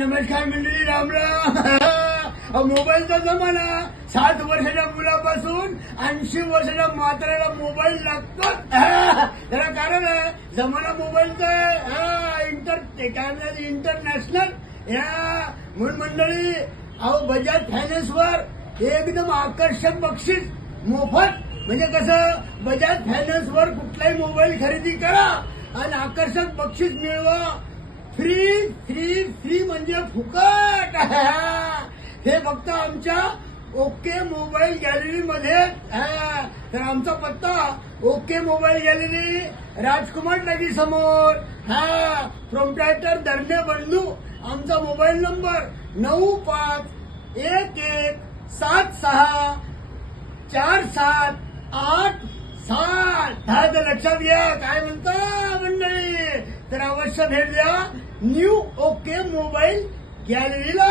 नमस्कार मंडळी, रामराम. मोबाईलचा जमाना. 60 वर्षाच्या मुलापासून 80 वर्षाच्या म्हाताऱ्याला मोबाईल लागतो. त्याला कारण आहे, जमाना मोबाईलचा आहे. इंटरनॅशनल म्हणून मंडळी, अहो बजाज फायनान्सवर एकदम आकर्षक बक्षीस मोफत. म्हणजे कसं, बजाज फायनान्सवर कुठलाही मोबाईल खरेदी करा आणि आकर्षक बक्षीस मिळवा. फ्री फ्री फ्री म्हणजे फुकट. हे फक्त आमच्या ओके मोबाईल गॅलरी मध्ये. तर आमचा पत्ता ओके मोबाईल गॅलरी, राजकुमार नदी समोर. प्रोप्रायटर धरणे बंधू. आमचा मोबाईल नंबर 9511764787. लक्षात घ्या. काय म्हणता मंडळी? तर अवश्य भेट द्या न्यू ओके मोबाईल गॅलरीला.